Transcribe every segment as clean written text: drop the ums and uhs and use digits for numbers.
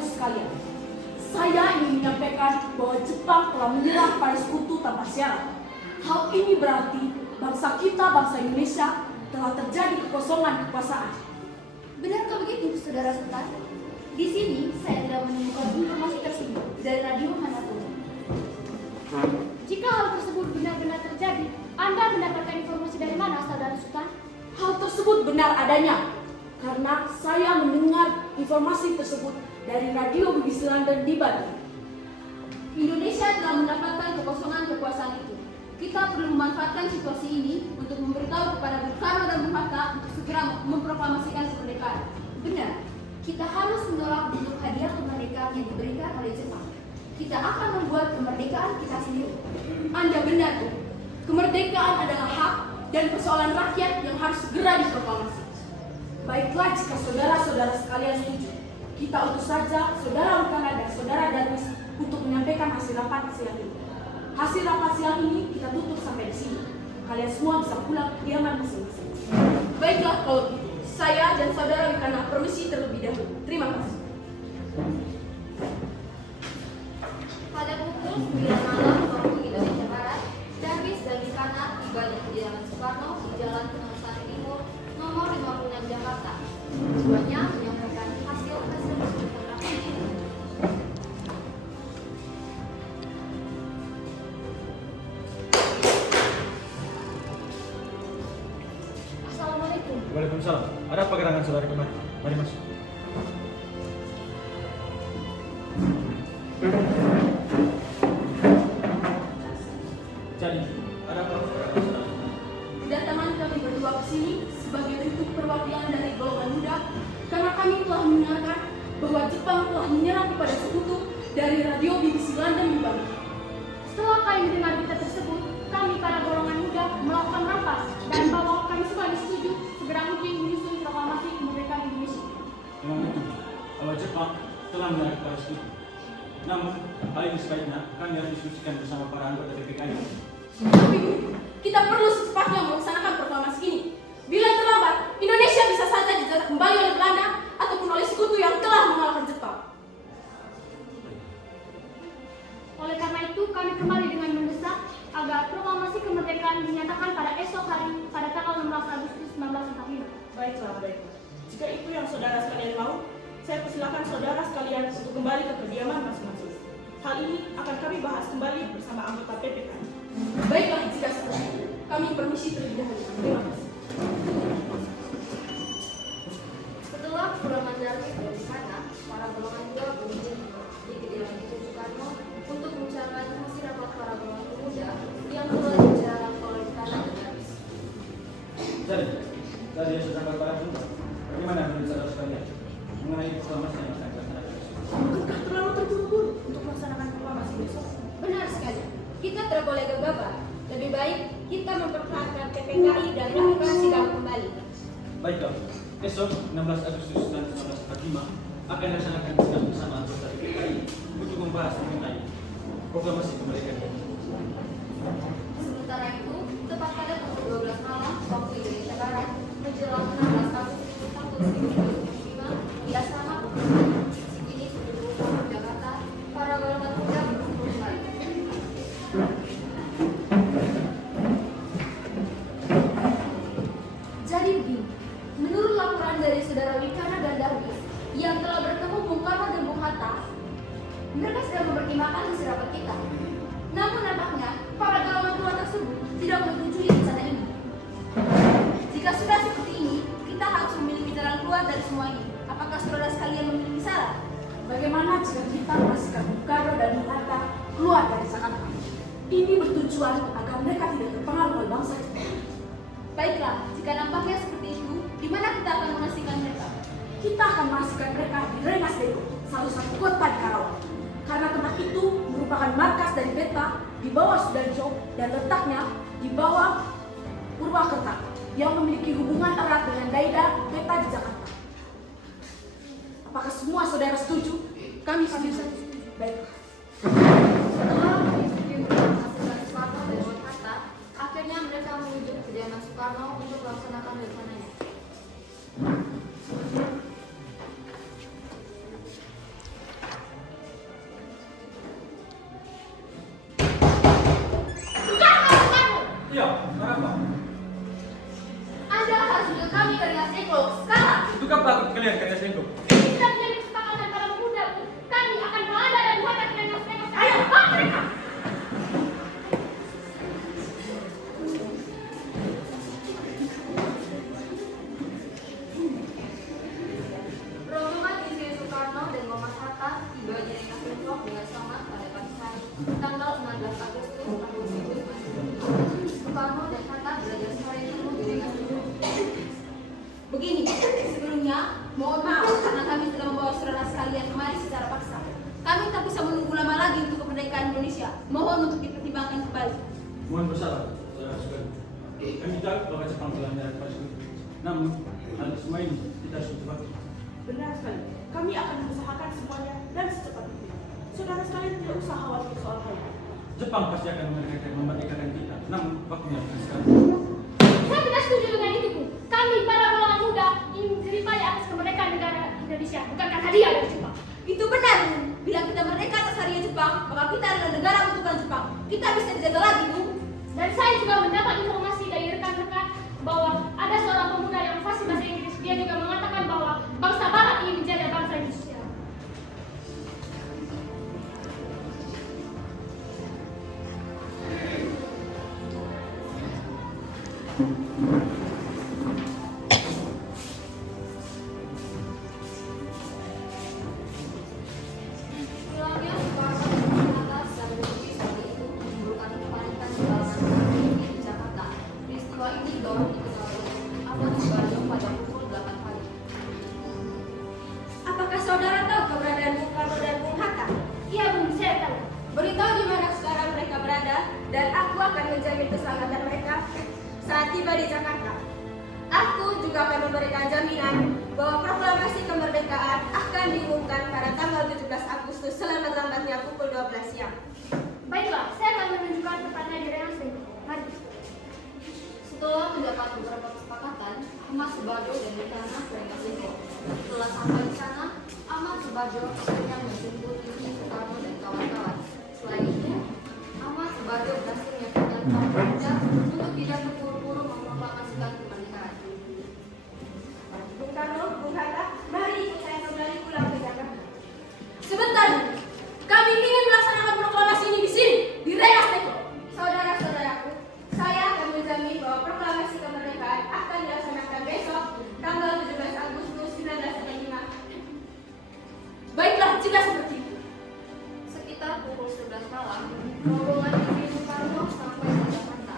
saudaraku sekalian, saya ingin menyampaikan bahwa Jepang telah menyerang pada sekutu tanpa syarat. Hal ini berarti bangsa kita, bangsa Indonesia, telah terjadi kekosongan kekuasaan. Benarkah begitu, Saudara Sultan? Di sini saya tidak menemukan informasi tersebut dari radio manapun. Jika hal tersebut benar-benar terjadi, Anda mendapatkan informasi dari mana, Saudara Sultan? Hal tersebut benar adanya, karena saya mendengar informasi tersebut dari radio BBC London di Bali. Indonesia telah mendapatkan kekosongan kekuasaan itu. Kita perlu memanfaatkan situasi ini untuk memberitahu kepada Bung Karno dan Bung Hatta untuk segera memproklamasikan kemerdekaan. Benar, kita harus menolak bentuk hadiah kemerdekaan yang diberikan oleh Jepang. Kita akan membuat kemerdekaan kita sendiri. Anda benar, Bu. Kemerdekaan adalah hak dan persoalan rakyat yang harus segera diproklamasi. Baiklah, jika saudara-saudara sekalian setuju, kita utus saja saudara Rukana dan saudara Darwis untuk menyampaikan hasil rapat siang ini. Hasil rapat siang ini kita tutup sampai di sini. Kalian semua bisa pulang ke kediaman masing-masing. Baiklah, kalau begitu, saya dan saudara Rukana permisi terlebih dahulu. Terima kasih. Pada pukul 9 malam waktu Indonesia Barat, Darwis dan Rukana tiba di kediaman Soekarno di Jalan Penulisan Timur nomor 56 Jakarta. Keduanya menyampaikan hasil rapat. Assalamualaikum. Waalaikumsalam. Ada apa gerangan saudara kemari? Mari masuk. Jadi, ada apa gerangan saudara? Kedatangan kami berdua ke sini sebagai bentuk perwakilan dari golongan muda karena kami telah mendengarkan bahwa Jepang telah menyerang kepada sekutu dari radio BBC London di Bali. Setelah kami mendengar berita tersebut, kami para golongan muda melakukan rapat dan bahwa kami semua setuju segera mungkin menyusun proklamasi kemerdekaan Indonesia. Memang betul, kalau Jepang telah menyerang kepada sekutu. Namun, hal ini sebaiknya kami harus diskusikan bersama para anggota PPKI. Tapi Bu, kita perlu secepatnya melaksanakan proklamasi ini. Bila terlambat, Indonesia bisa saja dijajah kembali oleh Belanda ataupun oleh sekutu yang telah mengalahkan Jepang. Oleh karena itu, kami kembali dengan mendesak agar proklamasi kemerdekaan dinyatakan pada esok hari pada tanggal 16 Agustus 1945. Baiklah. Jika itu yang saudara sekalian mau, saya persilakan saudara sekalian untuk kembali ke kediaman masing-masing. Hal ini akan kami bahas kembali bersama anggota PPKI. Baiklah, jika seperti itu, kami permisi terlebih dahulu. Terima kasih. Setelah pulangan Darwis dari sana, para golongan muda berkumpul di kediaman itu Soekarno untuk membicarakan hasil rapat para golongan pemuda yang telah dijalankan oleh Rukana dan Darwis. Jadi, tadi yang sudah para pemuda, bagaimana menurut saudara sekalian mengenai proklamasi yang akan dilaksanakan besok? Bukankah terlalu terburu-buru untuk melaksanakan proklamasi besok? Benar sekali, kita tidak boleh gegabah. Lebih baik kita mempertahankan PPKI dan lakukan sidang kembali. Baiklah, esok 16 Agustus 1945 akan dilaksanakan sidang bersama anggota PPKI untuk membahas mengenai proklamasi kemerdekaan. Sementara itu, tepat pada pukul 12 malam waktu Indonesia Barat menjelang 16 Agustus tahun 1945 di asrama Cikini Sudut Jakarta, para golongan muda berkumpul kembali. Jadi begini, menurut laporan dari saudara Rukana dan Darwis yang telah bertemu Bung Karno dan Bung Hatta, mereka sedang mempertimbangkan hasil rapat kita. Namun nampaknya para golongan tua tersebut tidak menyetujui rencana ini. Jika sudah seperti ini, kita harus memiliki jalan keluar dari semua ini. Apakah saudara sekalian memiliki saran? Bagaimana jika kita memasukkan Bung Karno dan Bung Hatta keluar dari Jakarta? Ini bertujuan agar mereka tidak terpengaruh oleh bangsa Jepang. Baiklah, jika nampaknya seperti itu, di mana kita akan mengasingkan mereka? Kita akan mengasingkan mereka di Rengas Dengklok, salah satu kota di Karawang. Karena tempat itu merupakan markas dari Beta di bawah Sudarjo dan letaknya di bawah Purwakarta yang memiliki hubungan erat dengan daerah Beta di Jakarta. Apakah semua saudara setuju? Kami setuju. Baiklah. Setelah menyetujui menghasilkan Soekarno dan Bung Hatta, akhirnya mereka menuju ke kediaman Soekarno untuk melaksanakan rencananya. Sudahkah kalian selingkuh? Ini sudah menjadi kesepakatan para pemuda, Bu. Kami akan melanda dan buatan dengan naskah. Ayo, bawa mereka! Rombongan Insinyur Soekarno dan Muhammad Hatta tiba di Rengas Dengklok dengan selamat pada pagi hari, tanggal 16 Agustus tahun 1945. Soekarno dan Hatta belajar sehari penuh di Rengas Dengklok. Begini, sebelumnya mohon maaf karena kami telah membawa saudara sekalian kemari secara paksa. Kami tak bisa menunggu lama lagi untuk kemerdekaan Indonesia. Mohon untuk dipertimbangkan kembali. Mohon bersabar, saudara sekalian. Kami tahu bahwa Jepang telah menyerang Palestina. Namun, hal semua ini kita harus cepat. Benar sekali. Kami akan mengusahakan semuanya dan secepatnya. Saudara sekalian tidak usah khawatir soal hal itu. Jepang pasti akan memerdekakan kita. Namun, waktunya akan sekarang. Saya tidak setuju dengan itu, Bu. Kami, para golongan muda, ingin jeripaya atas kemerdekaan negara Indonesia, bukan hadiah dari Jepang. Itu benar, Bu. Bila kita merdeka atas harian Jepang, maka kita adalah negara bentukan Jepang. Kita bisa dijaga lagi, Bu. Dan saya juga mendapat informasi dari rekan-rekan bahwa ada seorang pemuda yang fasih bahasa Inggris. Dia juga mengatakan bahwa bangsa Barat ingin menjajah bangsa Indonesia. Pulangnya Soekarno dan Hatta secara resmi seperti itu menimbulkan kepanikan di kalangan masyarakat di Jakarta. Peristiwa ini baru diketahui oleh Ahmad Subarjo pada pukul 8 pagi. Apakah saudara tahu keberadaan Bung Karno dan Bung Hatta? Iya, Bu, saya tahu. Beritahu di mana sekarang mereka berada, dan aku akan menjamin keselamatan mereka saat tiba di Jakarta. Aku juga akan memberikan jaminan bahwa proklamasi kemerdekaan akan diumumkan pada tanggal 17 Agustus selambat-lambatnya pukul 12 siang. Baiklah, saya akan menunjukkan tempatnya di Rengas Dengklok. Mari. Setelah mendapat beberapa kesepakatan, Ahmad Subarjo dan Dekana ke Rengas Dengklok. Setelah sampai di sana, Ahmad Subarjo akhirnya menjemput Insinyur Soekarno dan kawan-kawan. Selain itu, Ahmad Subarjo berhasil meyakinkan para pemuda untuk tidak terburu-buru memproklamasikan kemerdekaan. Bung Karno, Bung Hatta, mari ikut saya kembali pulang ke Jakarta. Sebentar, kami ingin melaksanakan proklamasi ini di sini, di Rengas Dengklok. Saudara-saudaraku, saya akan menjamin bahwa proklamasi kemerdekaan akan dilaksanakan besok, tanggal 17 Agustus 1945. Baiklah, jika seperti itu. Sekitar pukul 11 malam, rombongan Insinyur Soekarno sampai di Jakarta.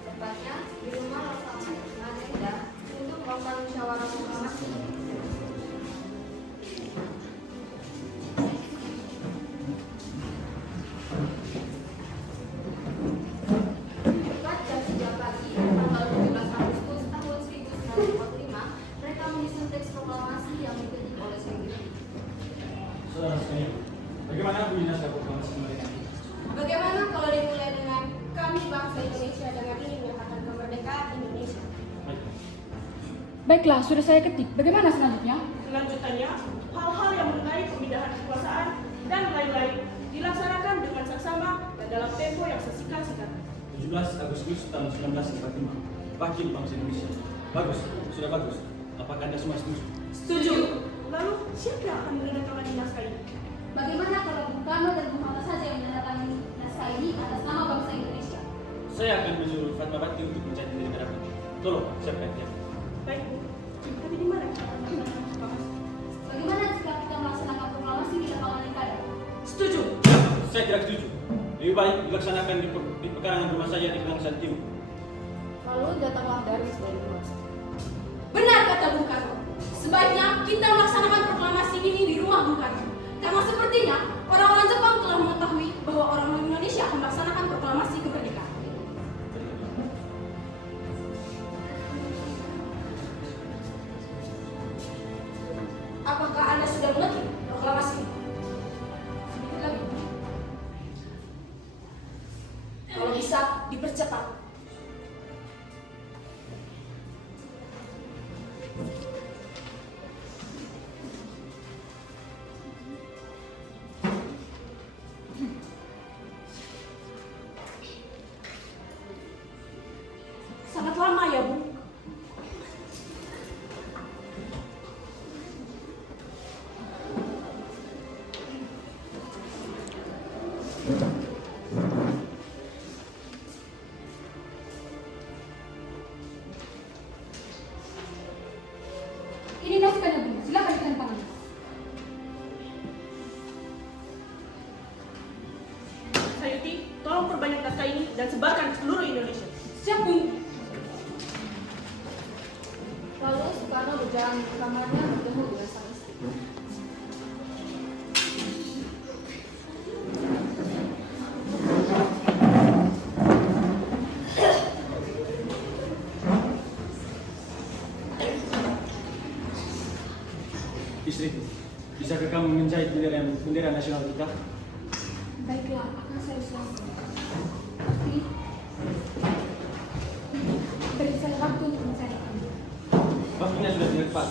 Tepatnya di rumah Rasa Agenda untuk melakukan musyawarah proklamasi. Tepat jam 3 pagi, tanggal 17 Agustus tahun 1945, mereka menyusun teks proklamasi yang diketik oleh Sendiri. Saudara sekalian, bagaimana bunyi naskah proklamasi kemerdekaan? Bagaimana kalau dimulai dengan kami bangsa Indonesia dengan ini menyatakan kemerdekaan Indonesia? Baik. Baiklah, sudah saya ketik. Bagaimana selanjutnya? Selanjutnya, hal-hal yang mengenai pemindahan kekuasaan dan lain-lain dilaksanakan dengan seksama dan dalam tempo yang sesingkat-singkat. 17 Agustus tahun 1945. Wakil bangsa Indonesia. Bagus, sudah bagus. Apakah Anda semua setuju? Setuju. Lalu, siapa yang akan menandatangani naskah ini? Bagaimana kalau Bung Karno dan Bung Hatta saja yang menandatangani naskah ini atas nama bangsa Indonesia? Saya akan menyuruh Fatmawati untuk mencari diri mereka. Tolong, siapkan dia. Baik, Bu. Tapi di mana kita akan melaksanakan proklamasi? Bagaimana jika kita melaksanakan proklamasi di lapangan Nekada? Setuju. Saya tidak setuju. Lebih baik dilaksanakan di pekarangan rumah saya di Kalimantan Timur. Lalu datanglah Darwis dari luar. Benar kata Bung Karno. Sebaiknya kita melaksanakan proklamasi ini di rumah Bung Karno. Karena sepertinya orang-orang Jepang telah mengetahui bahwa orang Indonesia akan melaksanakan proklamasi kemerdekaan. Apakah Anda sudah mengerti proklamasi ini? Sedikit lagi. Kalau bisa dipercepat. Sangat lama ya, Bu. berjalan ke kamarnya bertemu dengan sang istri. Istriku, bisakah kamu menjahit bendera nasional kita? Baiklah, akan saya usahakan. Tapi beri saya waktu untuk mencarikan. Waktunya sudah tidak tepat.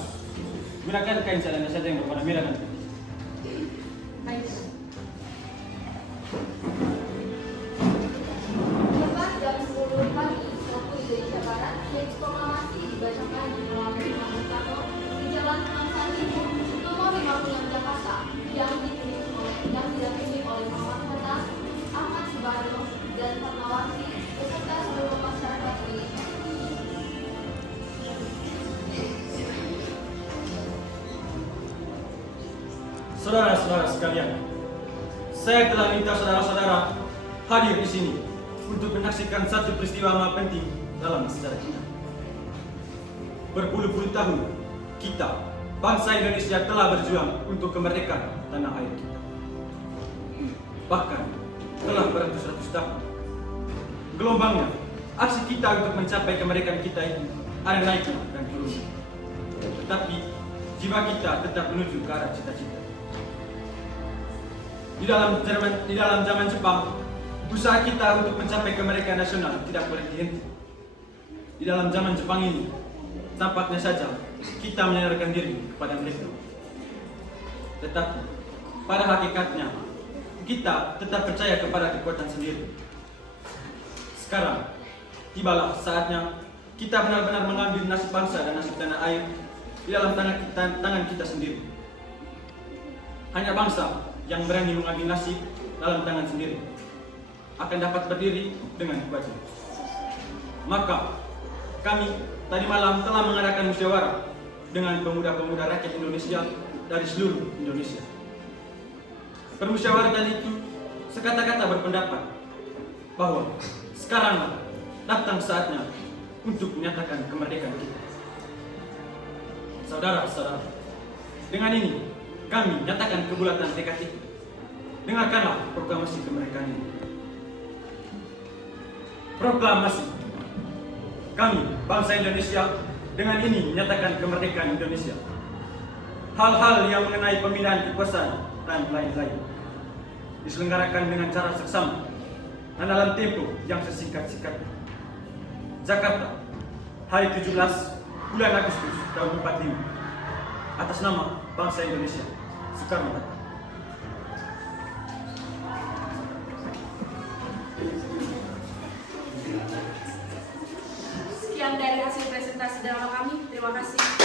Gunakan kain celana saja yang berwarna merah dan putih. Baiklah. Tepat jam 10 pagi waktu Indonesia Barat, teks proklamasi dibacakan di melalui Bung Karno di Jalan Sandi nomor 56 Jakarta yang didampingi oleh Muhammad Hatta, Ahmad Subarjo, dan Fatmawati beserta seluruh masyarakat Indonesia. Saudara-saudara sekalian, saya telah minta saudara-saudara hadir di sini untuk menyaksikan satu peristiwa amat penting dalam sejarah kita. Berpuluh-puluh tahun, kita, bangsa Indonesia telah berjuang untuk kemerdekaan tanah air kita. Bahkan, telah beratus-ratus tahun. Gelombangnya, aksi kita untuk mencapai kemerdekaan kita itu ada naik dan turun. Tetapi, jiwa kita tetap menuju ke arah cita-cita. Di dalam zaman Jepang, usaha kita untuk mencapai kemerdekaan nasional tidak boleh dihenti. Di dalam zaman Jepang ini, tampaknya saja kita menyandarkan diri kepada mereka. Tetapi, pada hakikatnya, kita tetap percaya kepada kekuatan sendiri. Sekarang, tibalah saatnya kita benar-benar mengambil nasib bangsa dan nasib tanah air di dalam tangan kita sendiri. Hanya bangsa yang berani mengambil nasib dalam tangan sendiri akan dapat berdiri dengan kuatnya. Maka, kami tadi malam telah mengadakan musyawarah dengan pemuda-pemuda rakyat Indonesia dari seluruh Indonesia. Permusyawaratan itu sekata-kata berpendapat bahwa sekarang datang saatnya untuk menyatakan kemerdekaan kita. Saudara-saudara, dengan ini kami nyatakan kebulatan tekad itu. Dengarkanlah proklamasi kemerdekaan ini. Proklamasi. Kami, bangsa Indonesia, dengan ini menyatakan kemerdekaan Indonesia. Hal-hal yang mengenai pemindahan kekuasaan dan lain-lain diselenggarakan dengan cara seksama dan dalam tempo yang sesingkat-singkatnya. Jakarta, hari 17 bulan Agustus tahun 45. Atas nama bangsa Indonesia, Soekarno-Hatta. Sekian dari hasil presentasi drama kami. Terima kasih.